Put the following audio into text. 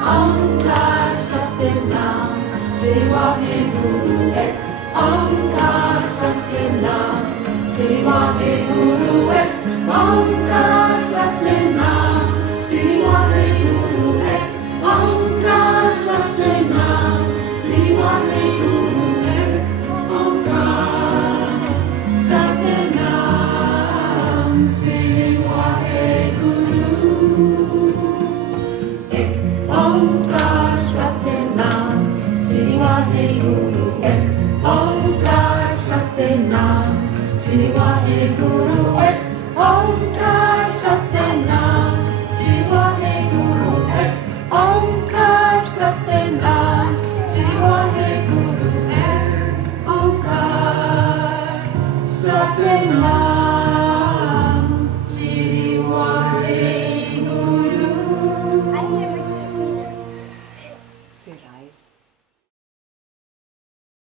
angkar satenang, siwahe guru angkar satenang, siwahe guru angkar satenang, siwahe guru angkar satenang, siwahe guru angkar satenang, siwahe guru angkar satenang, siwahe guru angkar satenang, siwahe guru